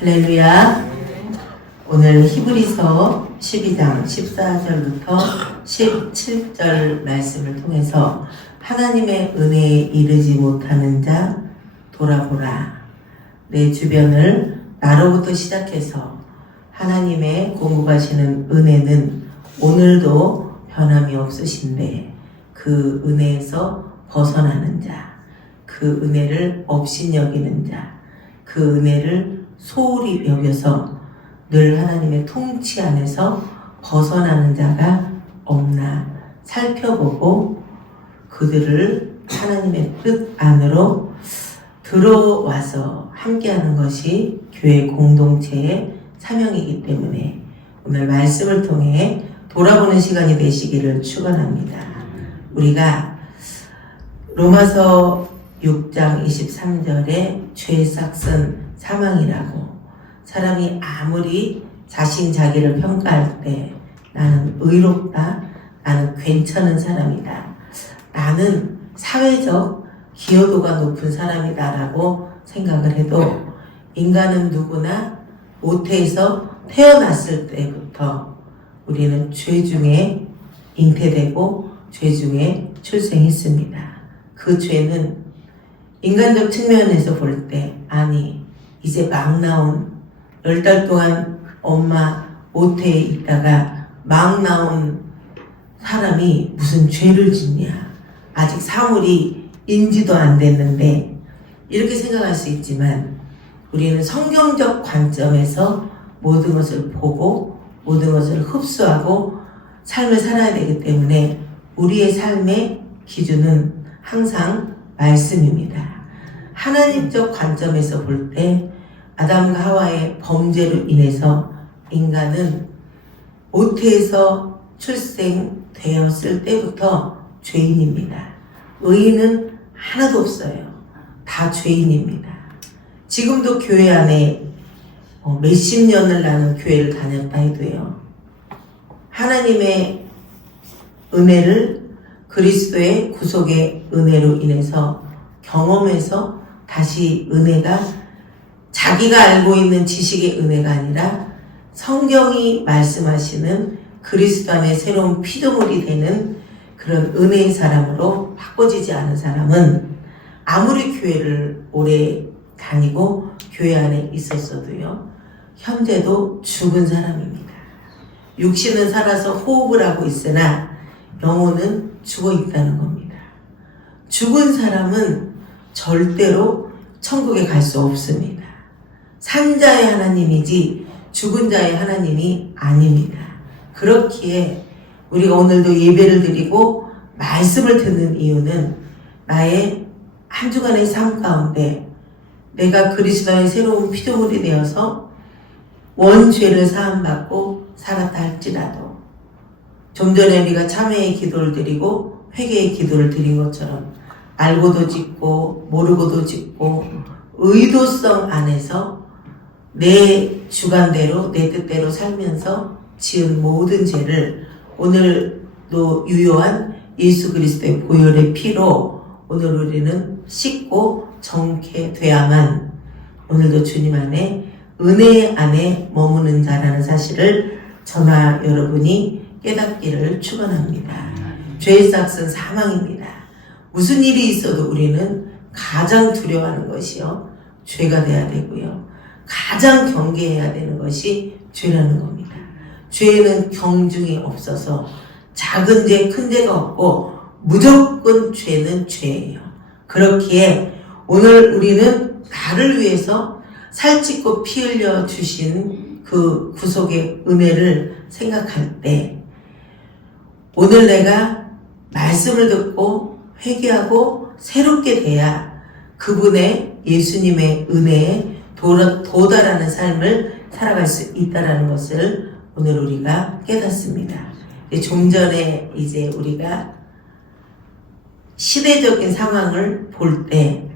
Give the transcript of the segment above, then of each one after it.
할렐루야. 오늘 히브리서 12장 14절부터 17절 말씀을 통해서 하나님의 은혜에 이르지 못하는 자 돌아보라. 내 주변을 나로부터 시작해서 하나님의 공급하시는 은혜는 오늘도 변함이 없으신데 그 은혜에서 벗어나는 자, 그 은혜를 업신여기는 자, 그 은혜를 소홀히 여겨서 늘 하나님의 통치 안에서 벗어나는 자가 없나 살펴보고 그들을 하나님의 뜻 안으로 들어와서 함께하는 것이 교회 공동체의 사명이기 때문에 오늘 말씀을 통해 돌아보는 시간이 되시기를 축원합니다. 우리가 로마서 6장 23절에 죄의 삭은 사망이라고, 사람이 아무리 자기를 평가할 때 나는 의롭다, 나는 괜찮은 사람이다, 나는 사회적 기여도가 높은 사람이다 라고 생각을 해도 인간은 누구나 모태에서 태어났을 때부터 우리는 죄 중에 잉태되고 죄 중에 출생했습니다. 그 죄는 인간적 측면에서 볼 때, 아니 이제 막 나온 10달 동안 엄마 모태에 있다가 막 나온 사람이 무슨 죄를 짓냐, 아직 사물이 인지도 안 됐는데, 이렇게 생각할 수 있지만 우리는 성경적 관점에서 모든 것을 보고 모든 것을 흡수하고 삶을 살아야 되기 때문에 우리의 삶의 기준은 항상 말씀입니다. 하나님적 관점에서 볼 때 아담과 하와의 범죄로 인해서 인간은 모태에서 출생되었을 때부터 죄인입니다. 의인은 하나도 없어요. 다 죄인입니다. 지금도 교회 안에 몇십 년을 나는 교회를 다녔다 해도요, 하나님의 은혜를 그리스도의 구속의 은혜로 인해서 경험해서 다시 은혜가 자기가 알고 있는 지식의 은혜가 아니라 성경이 말씀하시는 그리스도 안에 새로운 피조물이 되는 그런 은혜의 사람으로 바꿔지지 않은 사람은 아무리 교회를 오래 다니고 교회 안에 있었어도요, 현재도 죽은 사람입니다. 육신은 살아서 호흡을 하고 있으나 영혼은 죽어 있다는 겁니다. 죽은 사람은 절대로 천국에 갈 수 없습니다. 산자의 하나님이지 죽은 자의 하나님이 아닙니다. 그렇기에 우리가 오늘도 예배를 드리고 말씀을 듣는 이유는 나의 한 주간의 삶 가운데 내가 그리스도의 새로운 피조물이 되어서 원죄를 사함받고 살았다 할지라도, 좀 전에 우리가 참회의 기도를 드리고 회개의 기도를 드린 것처럼 알고도 짓고 모르고도 짓고 의도성 안에서 내 주관대로 내 뜻대로 살면서 지은 모든 죄를 오늘도 유효한 예수 그리스도의 보혈의 피로 오늘 우리는 씻고 정케 돼야만 오늘도 주님 안에 은혜 안에 머무는 자라는 사실을 저나 여러분이 깨닫기를 축원합니다. 죄의 삭은 사망입니다. 무슨 일이 있어도 우리는 가장 두려워하는 것이요, 죄가 돼야 되고요, 가장 경계해야 되는 것이 죄라는 겁니다. 죄는 경중이 없어서 작은 죄, 큰 죄가 없고 무조건 죄는 죄예요. 그렇기에 오늘 우리는 나를 위해서 살찌고 피 흘려 주신 그 구속의 은혜를 생각할 때, 오늘 내가 말씀을 듣고 회개하고 새롭게 돼야 그분의 예수님의 은혜에 도달하는 삶을 살아갈 수 있다는 것을 오늘 우리가 깨닫습니다. 좀 전에 이제 우리가 시대적인 상황을 볼 때,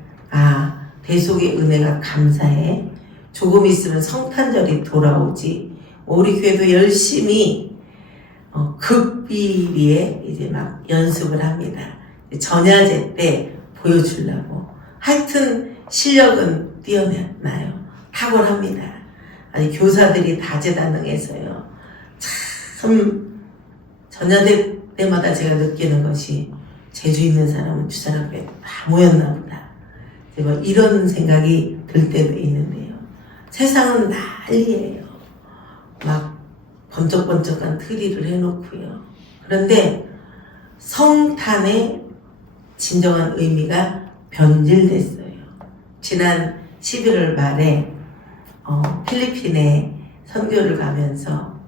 대속의 은혜가 감사해. 조금 있으면 성탄절이 돌아오지. 우리 교회도 열심히 극비리에 이제 막 연습을 합니다. 전야제 때 보여주려고. 하여튼 실력은 뛰어나요. 탁월합니다. 아니 교사들이 다재다능해서요. 참 전야대 때마다 제가 느끼는 것이 재주 있는 사람은 주산 앞에 다 모였나 보다. 뭐 이런 생각이 들 때도 있는데요. 세상은 난리예요. 막 번쩍번쩍한 트리를 해놓고요. 그런데 성탄의 진정한 의미가 변질됐어요. 지난 11월 말에 필리핀에 선교를 가면서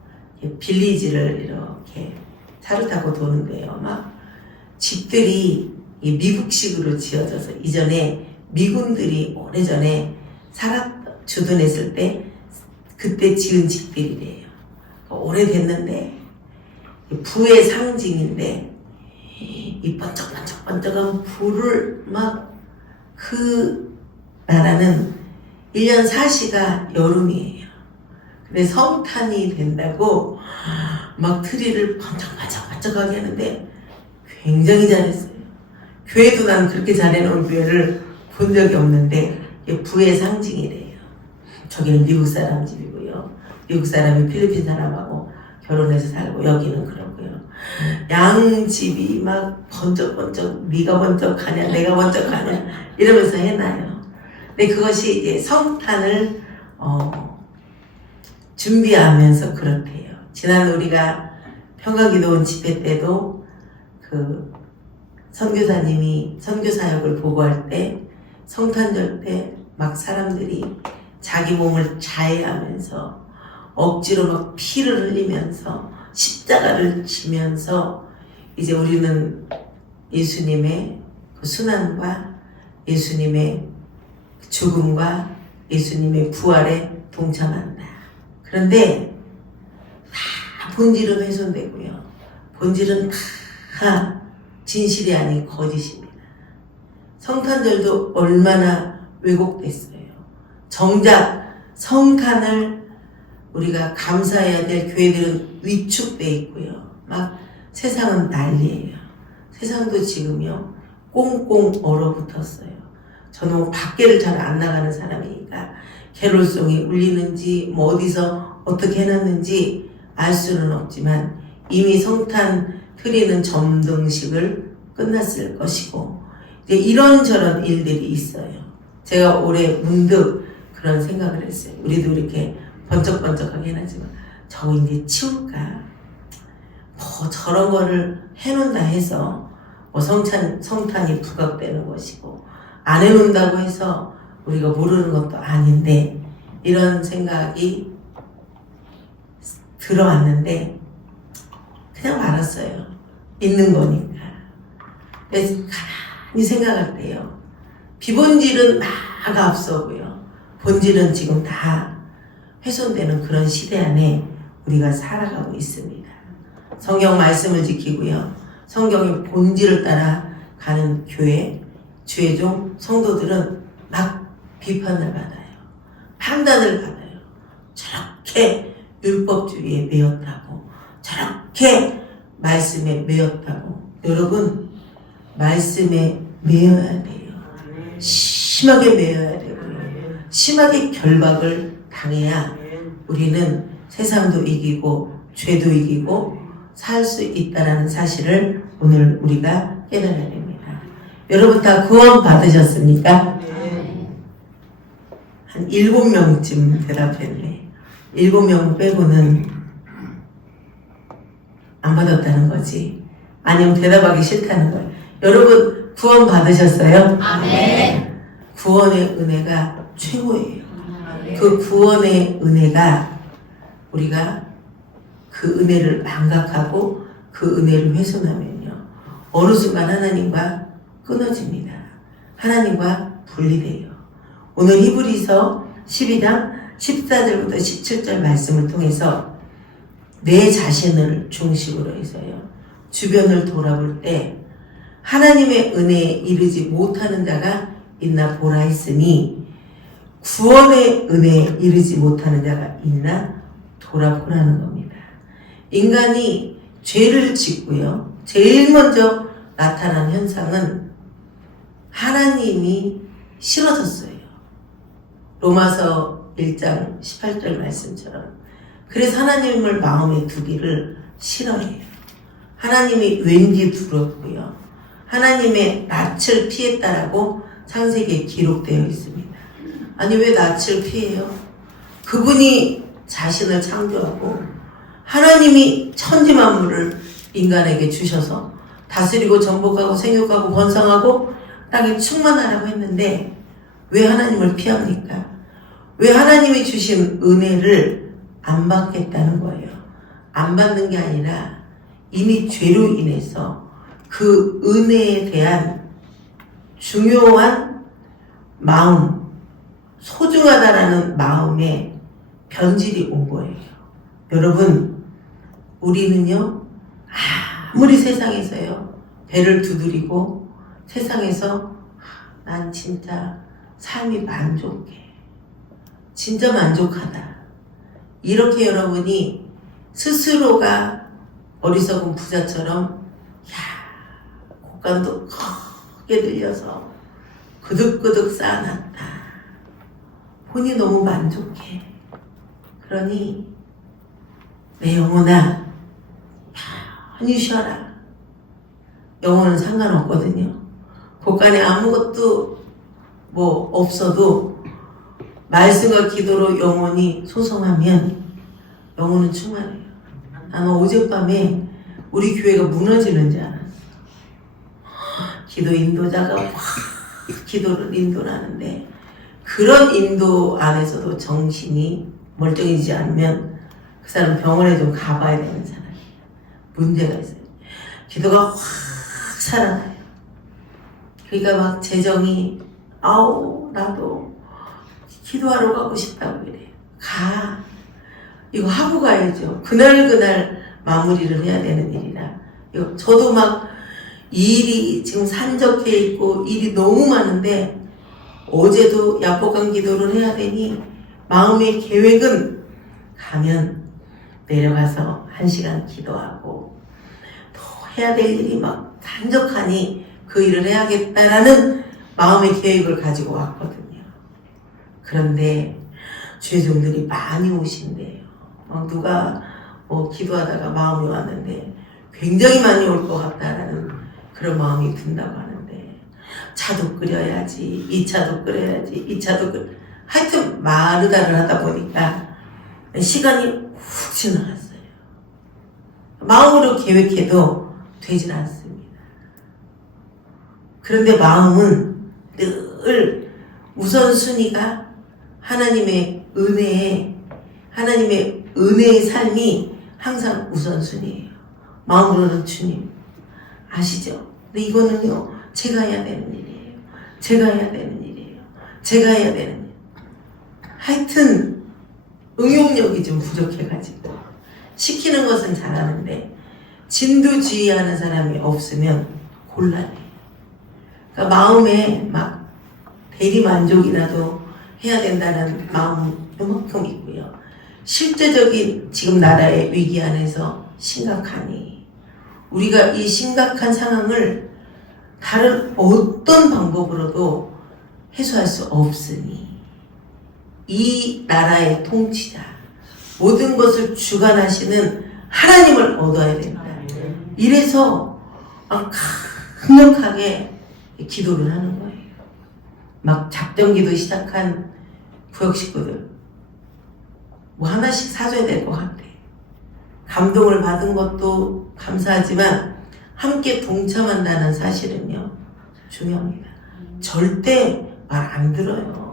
빌리지를 이렇게 차를 타고 도는데요. 막 집들이 미국식으로 지어져서 이전에 미군들이 오래전에 주둔했을 때 그때 지은 집들이래요. 오래됐는데 부의 상징인데 이 번쩍번쩍번쩍한 불을 막 그 나라는 1년 사시가 여름이에요. 근데 성탄이 된다고 막 트리를 번쩍번쩍번쩍하게 하는데 굉장히 잘했어요. 교회도 난 그렇게 잘해놓은 교회를 본 적이 없는데 부의 상징이래요. 저기는 미국 사람 집이고요. 미국 사람이 필리핀 사람하고 결혼해서 살고 여기는 그러고요. 양 집이 막 번쩍번쩍 네가 번쩍하냐 내가 번쩍하냐 이러면서 해놔요. 근데 그것이 이제 성탄을 준비하면서 그렇대요. 지난 우리가 평강기도원 집회 때도 그 선교사님이 선교사역을 보고할 때 성탄절 때 막 사람들이 자기 몸을 자해하면서 억지로 막 피를 흘리면서 십자가를 지면서 이제 우리는 예수님의 그 순환과 예수님의 죽음과 예수님의 부활에 동참한다. 그런데 다 본질은 훼손되고요. 본질은 다 진실이 아닌 거짓입니다. 성탄절도 얼마나 왜곡됐어요. 정작 성탄을 우리가 감사해야 될 교회들은 위축돼 있고요. 막 세상은 난리예요. 세상도 지금요 꽁꽁 얼어붙었어요. 저는 밖에를 잘 안 나가는 사람이니까 캐롤송이 울리는지 뭐 어디서 어떻게 해놨는지 알 수는 없지만 이미 성탄 트리는 점등식을 끝났을 것이고 이제 이런저런 일들이 있어요. 제가 올해 문득 그런 생각을 했어요. 우리도 이렇게 번쩍번쩍하게 해놨지만 저거 이제 치울까? 뭐 저런 거를 해놓는다 해서 뭐 성탄이 부각되는 것이고 안 해놓는다고 해서 우리가 모르는 것도 아닌데 이런 생각이 들어왔는데 그냥 말았어요. 있는 거니까. 그래서 가만히 생각할 때요. 비본질은 나가 앞서고요. 본질은 지금 다 훼손되는 그런 시대 안에 우리가 살아가고 있습니다. 성경 말씀을 지키고요. 성경의 본질을 따라 가는 교회, 주의종 성도들은 막 비판을 받아요. 판단을 받아요. 저렇게 율법주의에 매였다고, 저렇게 말씀에 매였다고. 여러분, 말씀에 매여야 돼요. 심하게 매여야 되고요. 심하게 결박을 당해야 우리는 세상도 이기고 죄도 이기고 살 수 있다는 사실을 오늘 우리가 깨달아야 됩니다. 여러분 다 구원 받으셨습니까? 한 7명쯤 대답했네. 7명 빼고는 안 받았다는 거지. 아니면 대답하기 싫다는 거예요. 여러분 구원 받으셨어요? 아멘. 구원의 은혜가 최고예요. 그 구원의 은혜가 우리가 그 은혜를 망각하고 그 은혜를 훼손하면요. 어느 순간 하나님과 끊어집니다. 하나님과 분리돼요. 오늘 히브리서 12장 14절부터 17절 말씀을 통해서 내 자신을 중심으로 해서요. 주변을 돌아볼 때 하나님의 은혜에 이르지 못하는 자가 있나 보라 했으니 구원의 은혜에 이르지 못하는 자가 있나 돌아보라는 겁니다. 인간이 죄를 짓고요. 제일 먼저 나타난 현상은 하나님이 싫어졌어요. 로마서 1장 18절 말씀처럼. 그래서 하나님을 마음에 두기를 싫어해요. 하나님이 왠지 두렵고요. 하나님의 낯을 피했다라고 창세기에 기록되어 있습니다. 아니 왜 낯을 피해요? 그분이 자신을 창조하고 하나님이 천지만물을 인간에게 주셔서 다스리고 정복하고 생육하고 번성하고 땅에 충만하라고 했는데 왜 하나님을 피합니까? 왜 하나님이 주신 은혜를 안 받겠다는 거예요. 안 받는 게 아니라 이미 죄로 인해서 그 은혜에 대한 중요한 마음, 소중하다라는 마음에 변질이 온 거예요. 여러분, 우리는요, 아무리 세상에서요, 배를 두드리고 세상에서 난 진짜 삶이 만족해. 진짜 만족하다. 이렇게 여러분이 스스로가 어리석은 부자처럼 곡간도 크게 들려서 그득그득 쌓아놨다. 본이 너무 만족해. 그러니 내 영혼아 편히 쉬어라. 영혼은 상관없거든요. 곡간에 아무것도 뭐 없어도 말씀과 기도로 영혼이 소성하면 영혼은 충만해요. 나는 어젯밤에 우리 교회가 무너지는 줄 알았어. 기도 인도자가 막 기도를 인도를 하는데 그런 인도 안에서도 정신이 멀쩡해지지 않으면 그 사람 병원에 좀 가봐야 되는 사람이에요. 문제가 있어요. 기도가 확 살아나요. 그러니까 막 재정이 아우 나도 기도하러 가고 싶다고 그래요. 가. 이거 하고 가야죠. 그날 마무리를 해야 되는 일이라. 저도 막 일이 지금 산적해 있고 일이 너무 많은데 어제도 약복강 기도를 해야 되니 마음의 계획은 가면 내려가서 1시간 기도하고 또 해야 될 일이 막 산적하니 그 일을 해야겠다라는 마음의 계획을 가지고 왔거든요. 그런데 죄종들이 많이 오신대요. 막 누가 뭐 기도하다가 마음이 왔는데 굉장히 많이 올 것 같다라는 그런 마음이 든다고 하는데 차도 끓여야지, 2차도 끓여야지, 2차도 하여튼 마르다를 하다 보니까 시간이 훅 지나갔어요. 마음으로 계획해도 되질 않습니다. 그런데 마음은 늘 우선순위가 하나님의 은혜의 삶이 항상 우선순위예요. 마음으로는 주님 아시죠? 근데 이거는요 제가 해야 되는 일이에요. 제가 해야 되는 일이에요. 제가 해야 되는 일. 하여튼 응용력이 좀 부족해가지고 시키는 것은 잘하는데 진두지휘하는 사람이 없으면 곤란해요. 그러니까 마음에 막 대리만족이라도 해야 된다는 마음 요만큼 있고요. 실제적인 지금 나라의 위기 안에서 심각하니 우리가 이 심각한 상황을 다른 어떤 방법으로도 해소할 수 없으니 이 나라의 통치자 모든 것을 주관하시는 하나님을 얻어야 된다. 이래서 막 강력하게 기도를 하는 거예요. 막 작정기도 시작한 구역 식구들 뭐 하나씩 사줘야 될 것 같아. 감동을 받은 것도 감사하지만 함께 동참한다는 사실은요 중요합니다. 절대 말 안 들어요.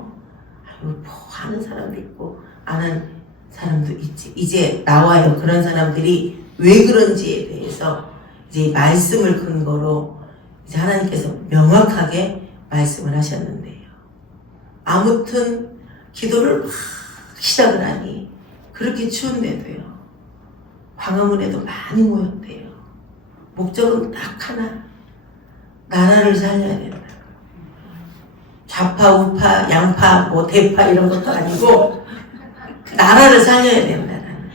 뭐 하는 사람도 있고 안 하는 사람도 있지. 이제 나와요. 그런 사람들이 왜 그런지에 대해서 이제 말씀을 근거로 이제 하나님께서 명확하게 말씀을 하셨는데요. 아무튼 기도를 막 시작을 하니 그렇게 추운데도요. 광화문에도 많이 모였대요. 목적은 딱 하나. 나라를 살려야 된다. 좌파, 우파, 양파, 뭐 대파 이런 것도 아니고 나라를 살려야 된다라는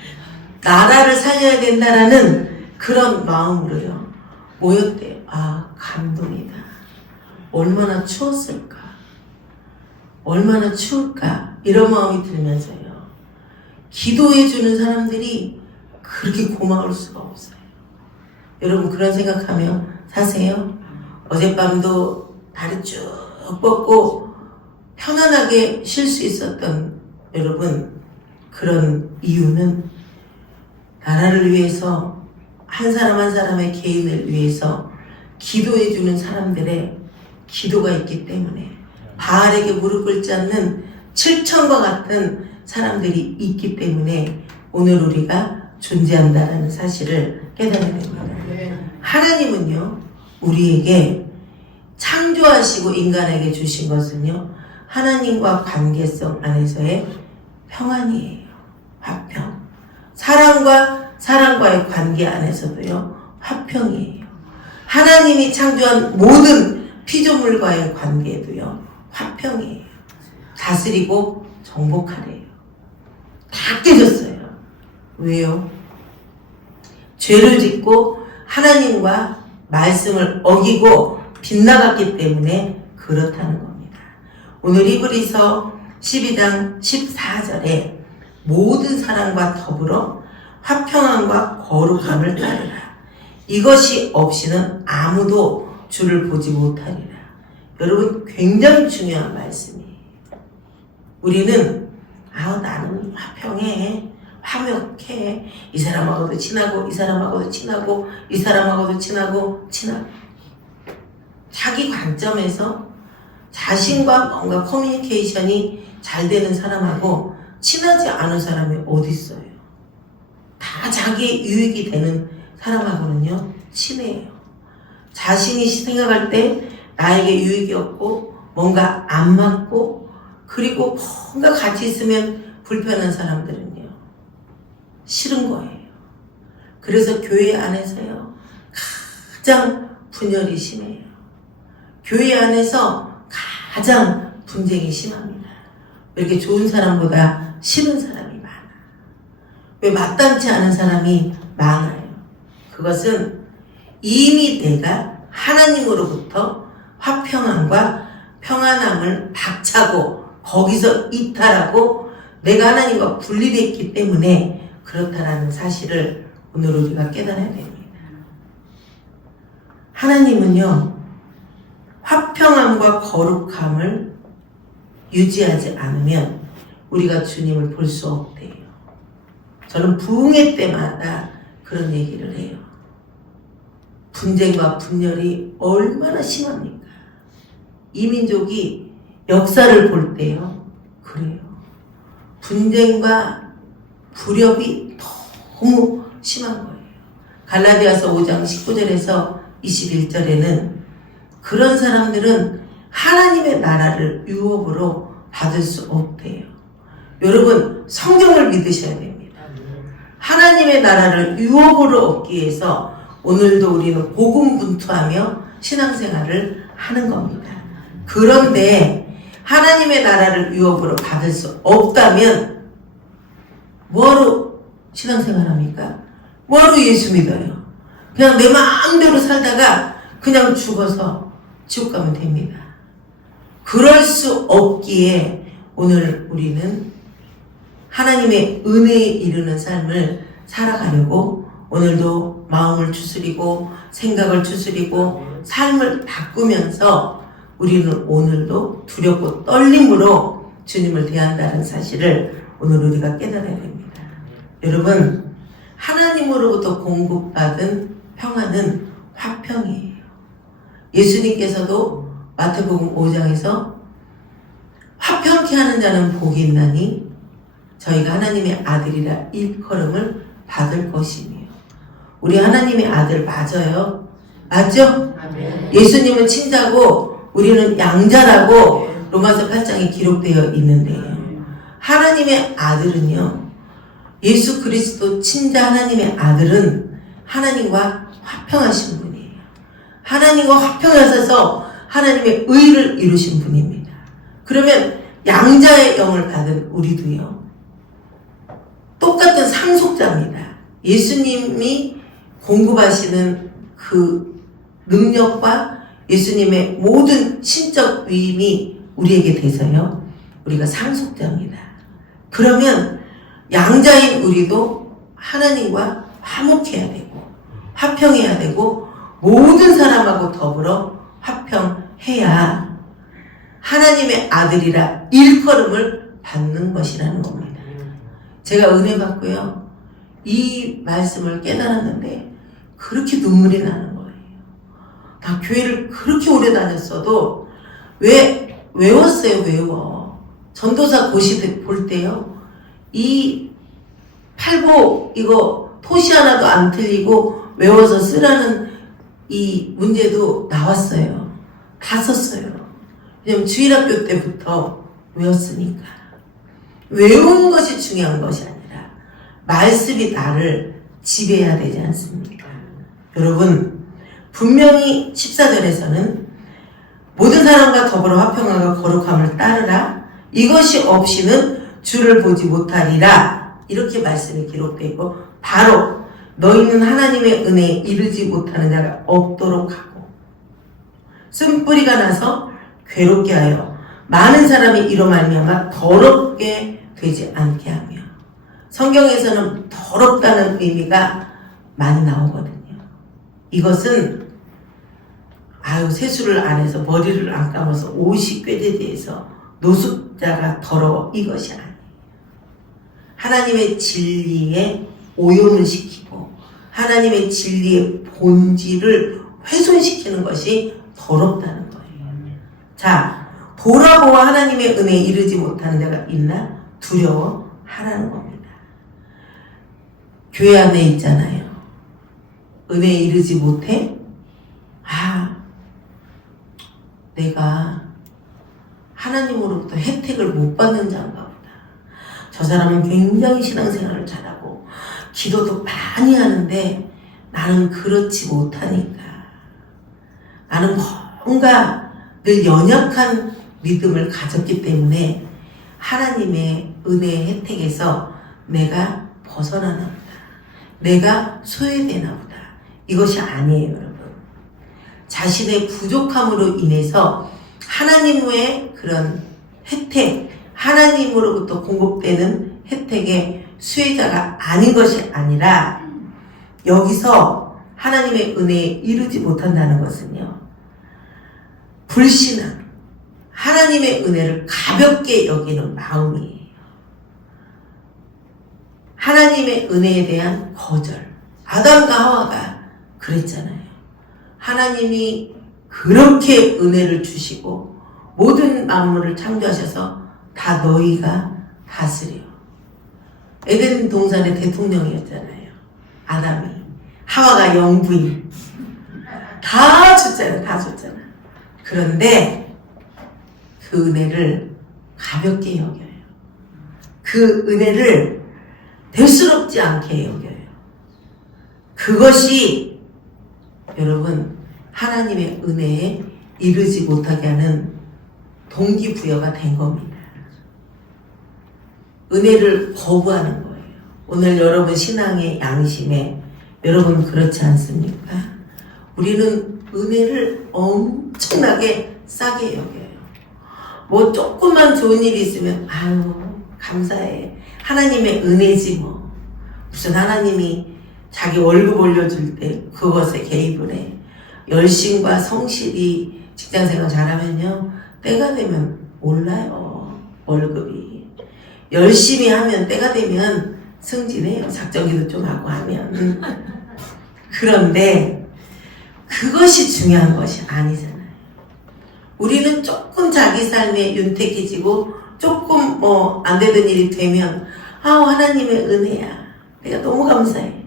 나라를 살려야 된다라는 그런 마음으로요. 모였대요. 아, 감동이다. 얼마나 추웠을까. 얼마나 추울까 이런 마음이 들면서요. 기도해주는 사람들이 그렇게 고마울 수가 없어요. 여러분 그런 생각하며 사세요. 어젯밤도 다리 쭉 뻗고 편안하게 쉴 수 있었던 여러분, 그런 이유는 나라를 위해서 한 사람 한 사람의 개인을 위해서 기도해주는 사람들의 기도가 있기 때문에, 바알에게 무릎 꿇지 않는 7천과 같은 사람들이 있기 때문에 오늘 우리가 존재한다는 사실을 깨달아야 됩니다. 하나님은요, 우리에게 창조하시고 인간에게 주신 것은요, 하나님과 관계성 안에서의 평안이에요. 화평. 사랑과 사랑과의 관계 안에서도요, 화평이에요. 하나님이 창조한 모든 피조물과의 관계도요, 화평이에요. 다스리고 정복하래요. 다 깨졌어요. 왜요? 죄를 짓고 하나님과 말씀을 어기고 빗나갔기 때문에 그렇다는 겁니다. 오늘 히브리서 12장 14절에 모든 사랑과 더불어 화평함과 거룩함을 따르라. 이것이 없이는 아무도 주를 보지 못하리라. 여러분 굉장히 중요한 말씀이에요. 우리는 나는 화평해, 화목해, 이 사람하고도 친하고 이 사람하고도 친하고 이 사람하고도 친하고 자기 관점에서 자신과 뭔가 커뮤니케이션이 잘 되는 사람하고 친하지 않은 사람이 어디 있어요? 다 자기 유익이 되는 사람하고는요, 친해요. 자신이 생각할 때 나에게 유익이 없고 뭔가 안 맞고 그리고 뭔가 같이 있으면 불편한 사람들은요, 싫은 거예요. 그래서 교회 안에서요, 가장 분열이 심해요. 교회 안에서 가장 분쟁이 심합니다. 왜 이렇게 좋은 사람보다 싫은 사람이 많아? 왜 마땅치 않은 사람이 많아요? 그것은 이미 내가 하나님으로부터 화평함과 평안함을 박차고 거기서 이탈하고 내가 하나님과 분리됐기 때문에 그렇다라는 사실을 오늘 우리가 깨달아야 됩니다. 하나님은요, 화평함과 거룩함을 유지하지 않으면 우리가 주님을 볼 수 없대요. 저는 부흥회 때마다 그런 얘기를 해요. 분쟁과 분열이 얼마나 심합니까? 이 민족이 역사를 볼 때요, 그래요. 분쟁과 불협이 너무 심한 거예요. 갈라디아서 5장 19절에서 21절에는 그런 사람들은 하나님의 나라를 유업으로 받을 수 없대요. 여러분, 성경을 믿으셔야 됩니다. 하나님의 나라를 유업으로 얻기 위해서 오늘도 우리는 고군분투하며 신앙생활을 하는 겁니다. 그런데 하나님의 나라를 유업으로 받을 수 없다면 뭐하러 신앙생활합니까? 뭐하러 예수 믿어요? 그냥 내 마음대로 살다가 그냥 죽어서 지옥 가면 됩니다. 그럴 수 없기에 오늘 우리는 하나님의 은혜에 이르는 삶을 살아가려고 오늘도 마음을 추스리고 생각을 추스리고 삶을 바꾸면서 우리는 오늘도 두렵고 떨림으로 주님을 대한다는 사실을 오늘 우리가 깨달아야 됩니다. 여러분, 하나님으로부터 공급받은 평안은 화평이에요. 예수님께서도 마태복음 5장에서 화평케 하는 자는 복이 있나니 저희가 하나님의 아들이라 일컬음을 받을 것이며. 우리 하나님의 아들 맞아요? 맞죠? 아멘. 예수님은 친자고 우리는 양자라고 로마서 8장에 기록되어 있는데요. 하나님의 아들은요, 예수 그리스도 친자 하나님의 아들은 하나님과 화평하신 분이에요. 하나님과 화평하셔서 하나님의 의를 이루신 분입니다. 그러면 양자의 영을 받은 우리도요, 똑같은 상속자입니다. 예수님이 공급하시는 그 능력과 예수님의 모든 신적 위임이 우리에게 돼서요, 우리가 상속자입니다. 그러면 양자인 우리도 하나님과 화목해야 되고 화평해야 되고 모든 사람하고 더불어 화평해야 하나님의 아들이라 일컬음을 받는 것이라는 겁니다. 제가 은혜 받고요. 이 말씀을 깨달았는데 그렇게 눈물이 나는 거예요. 나 교회를 그렇게 오래 다녔어도 외웠어요. 외워. 전도사 고시 볼 때요. 이 팔복 이거 토시 하나도 안 틀리고 외워서 쓰라는 이 문제도 나왔어요. 다 썼어요. 왜냐면 주일학교 때부터 외웠으니까. 외운 것이 중요한 것이 아니라 말씀이 나를 지배해야 되지 않습니까? 여러분 분명히 14절에서는 모든 사람과 더불어 화평하고 거룩함을 따르라. 이것이 없이는 주를 보지 못하리라. 이렇게 말씀이 기록되어 있고 바로 너희는 하나님의 은혜에 이르지 못하는 자가 없도록 하고 쓴뿌리가 나서 괴롭게 하여 많은 사람이 이로 말미암아 더럽게 되지 않게 하며 성경에서는 더럽다는 의미가 많이 나오거든요. 이것은 세수를 안 해서 머리를 안 감아서 옷이 꾀대대해서 노숙자가 더러워 이것이 아니에요. 하나님의 진리에 오염을 시키고 하나님의 진리의 본질을 훼손시키는 것이 더럽다는 거예요. 자, 돌아보아 하나님의 은혜에 이르지 못하는 자가 있나? 두려워하라는 겁니다. 교회 안에 있잖아요. 은혜에 이르지 못해? 내가 하나님으로부터 혜택을 못 받는 자인가 보다. 저 사람은 굉장히 신앙생활을 잘하고 기도도 많이 하는데 나는 그렇지 못하니까. 나는 뭔가 늘 연약한 믿음을 가졌기 때문에 하나님의 은혜의 혜택에서 내가 벗어나나 보다. 내가 소외되나 보다. 이것이 아니에요, 여러분. 자신의 부족함으로 인해서 하나님의 그런 혜택, 하나님으로부터 공급되는 혜택의 수혜자가 아닌 것이 아니라 여기서 하나님의 은혜에 이르지 못한다는 것은요. 불신앙, 하나님의 은혜를 가볍게 여기는 마음이에요. 하나님의 은혜에 대한 거절. 아담과 하와가 그랬잖아요. 하나님이 그렇게 은혜를 주시고 모든 만물을 창조하셔서 다 너희가 다스려. 에덴 동산의 대통령이었잖아요. 아담이. 하와가 영부인. 다 줬잖아요. 다 줬잖아. 그런데 그 은혜를 가볍게 여겨요. 그 은혜를 대수롭지 않게 여겨요. 그것이 여러분 하나님의 은혜에 이르지 못하게 하는 동기부여가 된 겁니다. 은혜를 거부하는 거예요. 오늘 여러분 신앙의 양심에 여러분 그렇지 않습니까? 우리는 은혜를 엄청나게 싸게 여겨요. 뭐 조금만 좋은 일이 있으면 감사해. 하나님의 은혜지 뭐. 무슨 하나님이 자기 월급 올려줄 때 그것에 개입을 해. 열심과 성실히 직장생활 잘하면요. 때가 되면 올라요. 월급이. 열심히 하면 때가 되면 승진해요. 작정기도 좀 하고 하면. 그런데 그것이 중요한 것이 아니잖아요. 우리는 조금 자기 삶에 윤택해지고 조금 안 되던 일이 되면 하나님의 은혜야. 내가 너무 감사해.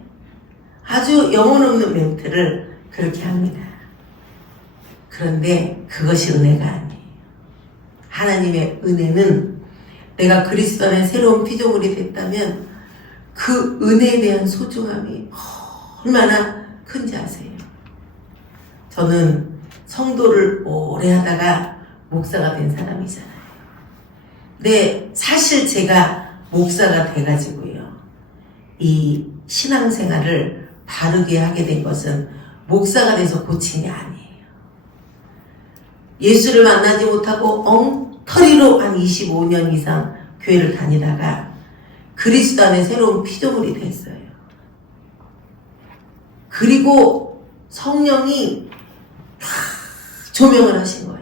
아주 영혼 없는 멘트를 그렇게 합니다. 그런데 그것이 은혜가 아니에요. 하나님의 은혜는 내가 그리스도 안에 새로운 피조물이 됐다면 그 은혜에 대한 소중함이 얼마나 큰지 아세요? 저는 성도를 오래 하다가 목사가 된 사람이잖아요. 근데 사실 제가 목사가 돼가지고요. 이 신앙생활을 바르게 하게 된 것은 목사가 돼서 고친 게 아니에요. 예수를 만나지 못하고 터리로 한 25년 이상 교회를 다니다가 그리스도 안에 새로운 피조물이 됐어요. 그리고 성령이 조명을 하신 거예요.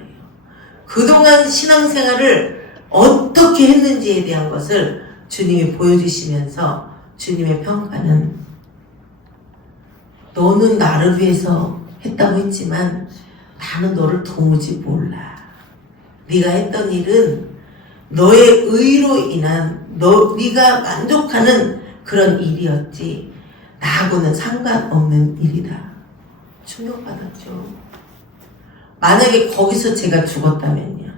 그동안 신앙생활을 어떻게 했는지에 대한 것을 주님이 보여주시면서 주님의 평가는 너는 나를 위해서 했다고 했지만 나는 너를 도무지 몰라. 네가 했던 일은 너의 의로 인한 네가 만족하는 그런 일이었지 나하고는 상관없는 일이다. 충격받았죠. 만약에 거기서 제가 죽었다면요.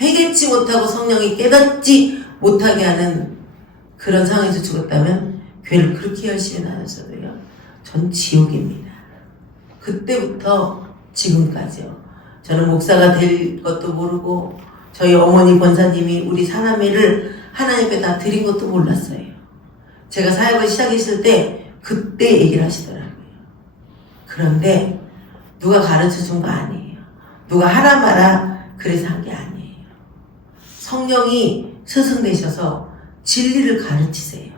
회개치 못하고 성령이 깨닫지 못하게 하는 그런 상황에서 죽었다면 교회를 그렇게 열심히 다녔어도요. 전 지옥입니다. 그때부터 지금까지요. 저는 목사가 될 것도 모르고 저희 어머니 권사님이 우리 사남매를 하나님 앞에 다 드린 것도 몰랐어요. 제가 사역을 시작했을 때 그때 얘기를 하시더라고요. 그런데 누가 가르쳐 준 거 아니에요. 누가 하라 마라 그래서 한 게 아니에요. 성령이 스승되셔서 진리를 가르치세요.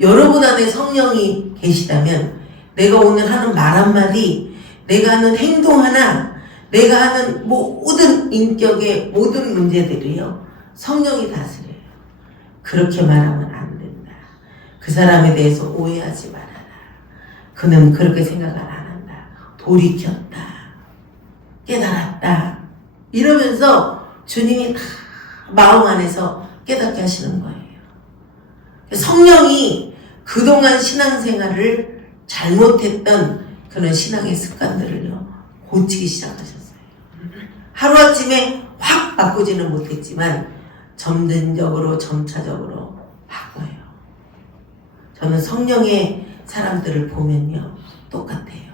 여러분 안에 성령이 계시다면 내가 오늘 하는 말 한마디, 내가 하는 행동 하나, 내가 하는 모든 인격의 모든 문제들이요. 성령이 다스려요. 그렇게 말하면 안 된다. 그 사람에 대해서 오해하지 말아라. 그는 그렇게 생각을 안 한다. 돌이켰다. 깨달았다. 이러면서 주님이 다 마음 안에서 깨닫게 하시는 거예요. 성령이 그동안 신앙생활을 잘못했던 그런 신앙의 습관들을요, 고치기 시작하셨어요. 하루아침에 확 바꾸지는 못했지만 점진적으로 점차적으로 바꿔요. 저는 성령의 사람들을 보면요 똑같아요.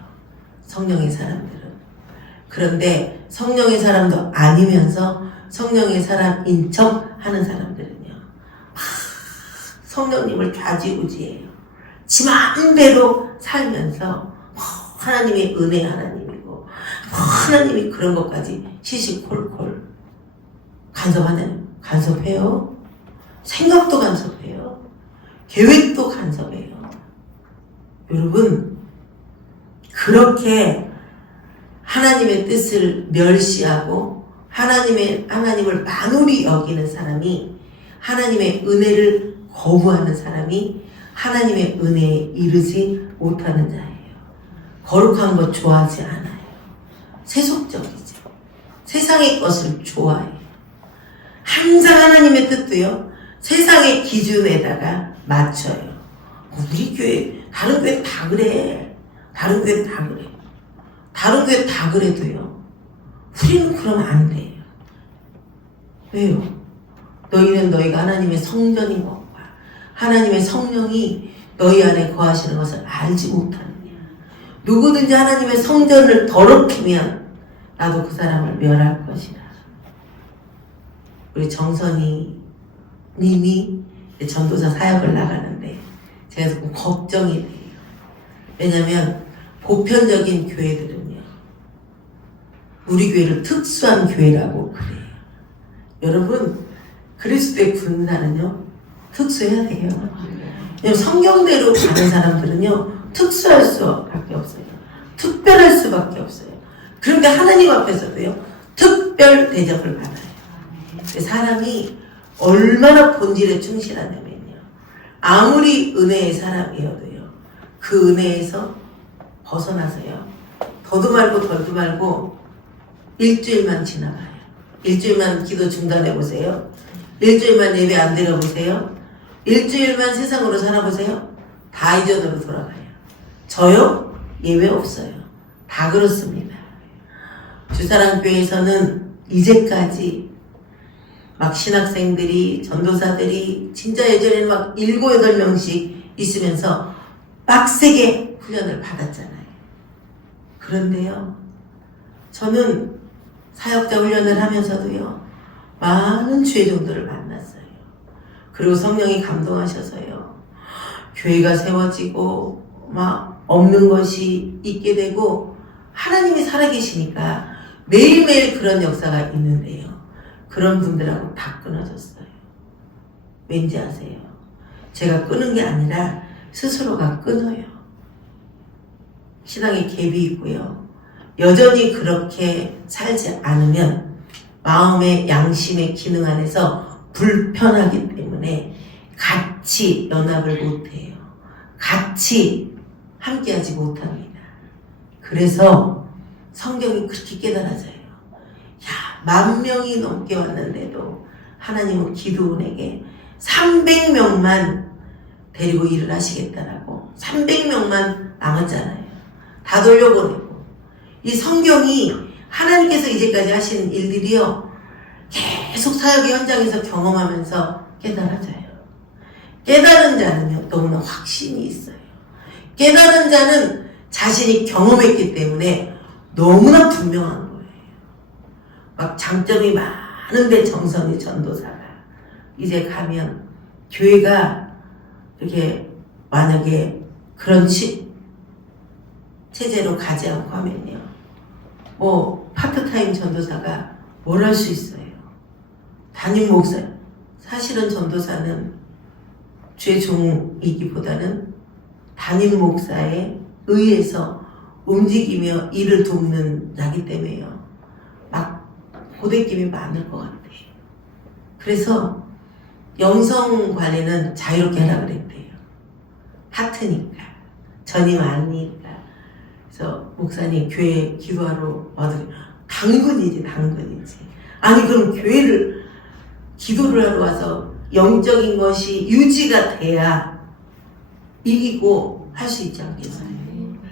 성령의 사람들은. 그런데 성령의 사람도 아니면서 성령의 사람인 척 하는 사람들은요 막 성령님을 좌지우지해요. 지 마음대로 살면서 하나님의 은혜 하나님이고 하나님이 그런 것까지 시시콜콜 간섭해요. 생각도 간섭해요. 계획도 간섭해요. 여러분 그렇게 하나님의 뜻을 멸시하고 하나님을 만홀히 여기는 사람이, 하나님의 은혜를 거부하는 사람이 하나님의 은혜에 이르지 못하는 자예요. 거룩한 것 좋아하지 않아요. 세속적이죠. 세상의 것을 좋아해요. 항상 하나님의 뜻도요 세상의 기준에다가 맞춰요. 우리 교회 다른 교회 다 그래. 다른 교회 다 그래. 다른 교회 다 그래도요 우리는 그러면 안 돼요. 왜요? 너희는 너희가 하나님의 성전인 것과 하나님의 성령이 너희 안에 거하시는 것을 알지 못하느냐. 누구든지 하나님의 성전을 더럽히면 나도 그 사람을 멸할 것이라. 우리 정선이 님이 전도사 사역을 나가는데 제가 조금 걱정이 돼요. 왜냐면 보편적인 교회들은요 우리 교회를 특수한 교회라고 그래요. 여러분 그리스도의 군사는요 특수해야 돼요. 성경대로 가는 사람들은요 특수할 수밖에 없어요. 특별할 수밖에 없어요. 그런데 하나님 앞에서도요 특별 대접을 받아요. 사람이 얼마나 본질에 충실하냐면요 아무리 은혜의 사람이어도요 그 은혜에서 벗어나서요 더도 말고 덜도 말고 일주일만 지나가요. 일주일만 기도 중단해보세요. 일주일만 예배 안 드려보세요. 일주일만 세상으로 살아보세요. 다 이전으로 돌아가요. 저요? 예외 없어요. 다 그렇습니다. 주사랑교회에서는 이제까지 막 신학생들이 전도사들이 진짜 예전에는 막 7, 8명씩 있으면서 빡세게 훈련을 받았잖아요. 그런데요 저는 사역자 훈련을 하면서도요 많은 죄종들을 만났어요. 그리고 성령이 감동하셔서요 교회가 세워지고 막 없는 것이 있게 되고 하나님이 살아계시니까 매일매일 그런 역사가 있는데요 그런 분들하고 다 끊어졌어요. 왠지 아세요? 제가 끊은 게 아니라 스스로가 끊어요. 신앙에 갭이 있고요. 여전히 그렇게 살지 않으면 마음의 양심의 기능 안에서 불편하기 때문에 같이 연합을 못해요. 같이 함께하지 못합니다. 그래서 성경이 그렇게 깨달아져요. 야, 10,000명이 넘게 왔는데도 하나님은 기드온에게 300명만 데리고 일을 하시겠다라고 300명만 남았잖아요. 다 돌려보내고. 이 성경이 하나님께서 이제까지 하신 일들이요, 계속 사역의 현장에서 경험하면서 깨달아져요. 깨달은 자는요, 너무나 확신이 있어요. 깨달은 자는 자신이 경험했기 때문에 너무나 분명한 거예요. 막 장점이 많은데 정선이 전도사가 이제 가면 교회가 이렇게 만약에 그런 체제로 가지 않고 하면요, 뭐 파트타임 전도사가 뭘 할 수 있어요? 담임 목사, 사실은 전도사는 주의 종이기보다는 담임 목사에 의해서 움직이며 일을 돕는 자기 때문에요. 막 고데낌이 많을 것 같아요. 그래서 영성관에는 자유롭게 하라 그랬대요. 하트니까, 전임 아니니까. 그래서 목사님 교회 기도하러 와도 당근이지. 아니 그럼 교회를 기도를 하러 와서 영적인 것이 유지가 돼야 이기고 할 수 있지 않겠어요?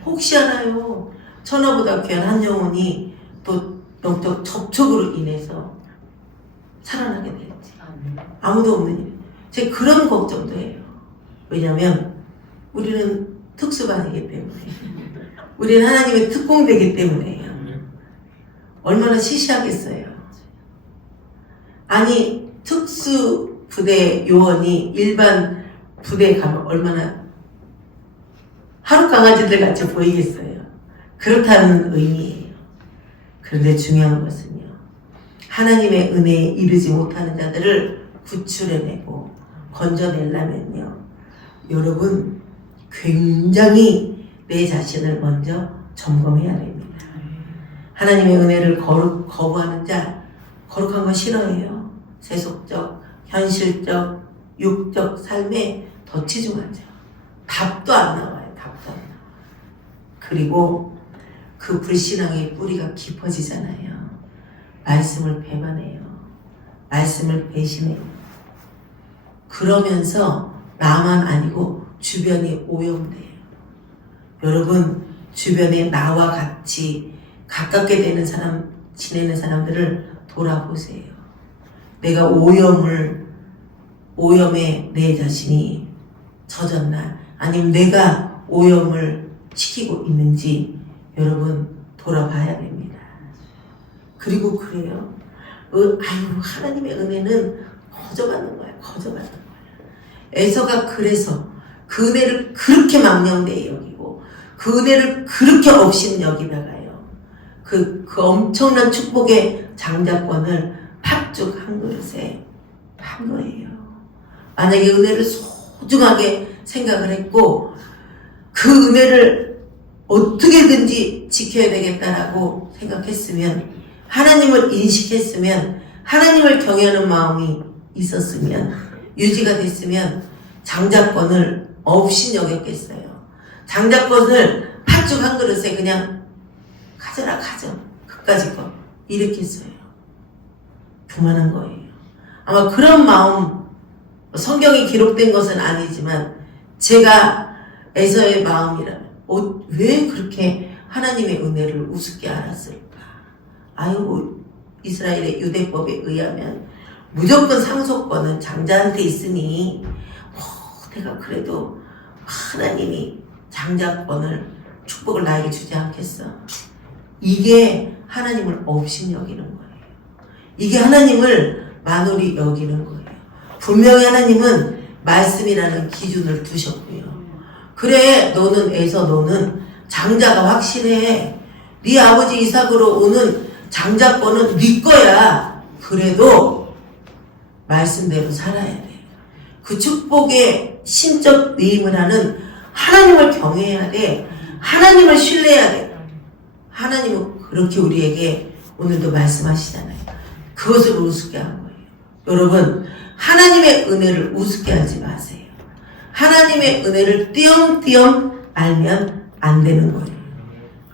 혹시 알아요. 천하보다 귀한 한 영혼이 또 영적 접촉으로 인해서 살아나게 될지. 아무도 없는 일. 제가 그런 걱정도 해요. 왜냐면 우리는 특수반이기 때문에, 우리는 하나님의 특공대기 때문에요. 얼마나 시시하겠어요. 아니 특수부대 요원이 일반 부대에 가면 얼마나 하루 강아지들 같이 보이겠어요. 그렇다는 의미예요. 그런데 중요한 것은요, 하나님의 은혜에 이르지 못하는 자들을 구출해내고 건져내려면요, 여러분 굉장히 내 자신을 먼저 점검해야 됩니다. 하나님의 은혜를 거부하는 자, 거룩한 거 싫어해요. 세속적, 현실적, 육적 삶에 더 치중하죠. 답도 안 나와요. 답도 안 나와요. 그리고 그 불신앙의 뿌리가 깊어지잖아요. 말씀을 배반해요. 말씀을 배신해요. 그러면서 나만 아니고 주변이 오염돼요. 여러분, 주변에 나와 같이 가깝게 되는 사람, 지내는 사람들을 돌아보세요. 내가 오염에 내 자신이 젖었나, 아니면 내가 오염을 시키고 있는지 여러분 돌아봐야 됩니다. 그리고 그래요. 하나님의 은혜는 거저받는 거야. 에서가 그래서 그 은혜를 그렇게 망령되이 여기고 그 은혜를 그렇게 업신 여기다가요, 그 엄청난 축복의 장자권을 팥죽 한 그릇에 한 거예요. 만약에 은혜를 소중하게 생각을 했고 그 은혜를 어떻게든지 지켜야 되겠다라고 생각했으면, 하나님을 인식했으면, 하나님을 경외하는 마음이 있었으면, 유지가 됐으면 장자권을 없이 여겼겠어요. 장자권을 팥죽 한 그릇에 그냥 가져라 그까짓 거 이렇게 했어요. 그만한 거예요. 아마 그런 마음, 성경에 기록된 것은 아니지만 제가 에서의 마음이라면 왜 그렇게 하나님의 은혜를 우습게 알았을까? 이스라엘의 유대법에 의하면 무조건 상속권은 장자한테 있으니 내가 그래도 하나님이 장자권을, 축복을 나에게 주지 않겠어. 이게 하나님을 업신 여기는 거예요. 이게 하나님을 만홀히 여기는 거예요. 분명히 하나님은 말씀이라는 기준을 두셨고요. 그래, 너는 장자가 확실해. 네 아버지 이삭으로 오는 장자권은 네 거야. 그래도 말씀대로 살아야 돼. 그 축복의 신적 위임을 하는 하나님을 경외해야 돼. 하나님을 신뢰해야 돼. 하나님은 그렇게 우리에게 오늘도 말씀하시잖아요. 그것을 우습게 한 거예요. 여러분, 하나님의 은혜를 우습게 하지 마세요. 하나님의 은혜를 띄엄띄엄 알면 안 되는 거예요.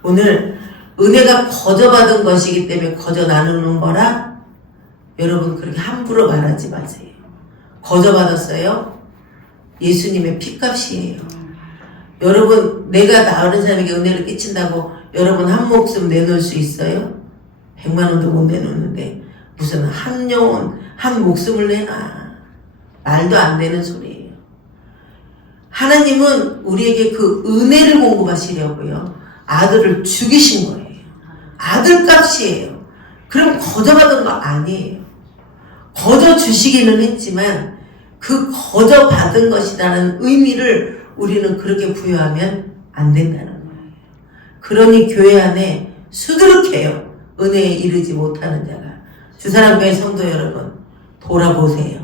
오늘 은혜가 거저 받은 것이기 때문에 거저 나누는 거라 여러분 그렇게 함부로 말하지 마세요. 거저 받았어요? 예수님의 피값이에요. 여러분, 내가 다른 사람에게 은혜를 끼친다고 여러분 한 목숨 내놓을 수 있어요? 100만 원도 못 내놓는데 무슨 한 영혼, 한 목숨을 내놔. 말도 안 되는 소리예요. 하나님은 우리에게 그 은혜를 공급하시려고요. 아들을 죽이신 거예요. 아들값이에요. 그럼 거저 받은 거 아니에요. 거저 주시기는 했지만 그 거저 받은 것이라는 의미를 우리는 그렇게 부여하면 안 된다는 거예요. 그러니 교회 안에 수두룩해요. 은혜에 이르지 못하는 자가. 주사랑교회 성도 여러분, 돌아보세요.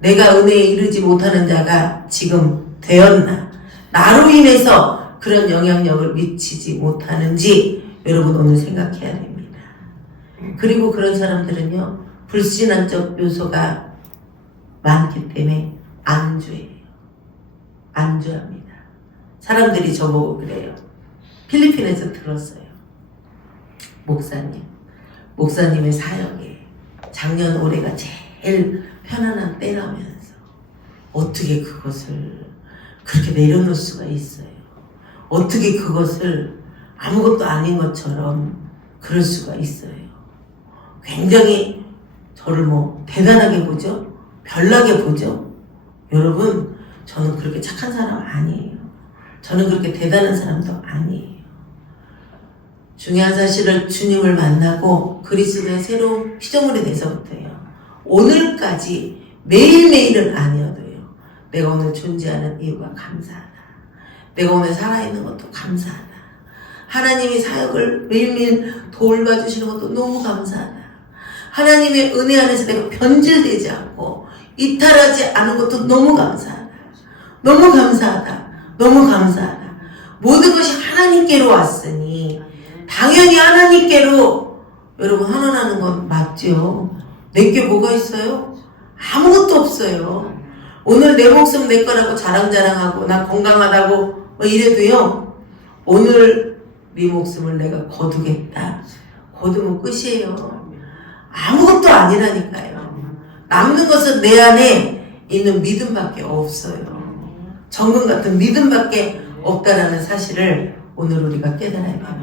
내가 은혜에 이르지 못하는 자가 지금 되었나? 나로 인해서 그런 영향력을 미치지 못하는지 여러분 오늘 생각해야 됩니다. 그리고 그런 사람들은요, 불신앙적 요소가 많기 때문에 안주해요. 안주합니다. 사람들이 저보고 그래요. 필리핀에서 들었어요. 목사님의 사역에 작년 올해가 제일 편안한 때라면서 어떻게 그것을 그렇게 내려놓을 수가 있어요. 어떻게 그것을 아무것도 아닌 것처럼 그럴 수가 있어요. 굉장히 저를 대단하게 보죠? 별나게 보죠? 여러분, 저는 그렇게 착한 사람 아니에요. 저는 그렇게 대단한 사람도 아니에요. 중요한 사실을 주님을 만나고 그리스도의 새로운 피조물이 돼서부터요. 오늘까지 매일매일은 아니어도요. 내가 오늘 존재하는 이유가 감사하다. 내가 오늘 살아있는 것도 감사하다. 하나님이 사역을 매일매일 돌봐주시는 것도 너무 감사하다. 하나님의 은혜 안에서 내가 변질되지 않고 이탈하지 않은 것도 너무 감사하다. 너무 감사하다. 너무 감사하다. 모든 것이 하나님께로 왔으니 당연히 하나님께로 여러분 환원하는 건 맞죠. 내게 뭐가 있어요? 아무것도 없어요. 오늘 내 목숨 내 거라고 자랑자랑하고 나 건강하다고 이래도요. 오늘 네 목숨을 내가 거두겠다. 거두면 끝이에요. 아무것도 아니라니까요. 남는 것은 내 안에 있는 믿음밖에 없어요. 정금 같은 믿음밖에 없다라는 사실을 오늘 우리가 깨달아야 됩니다.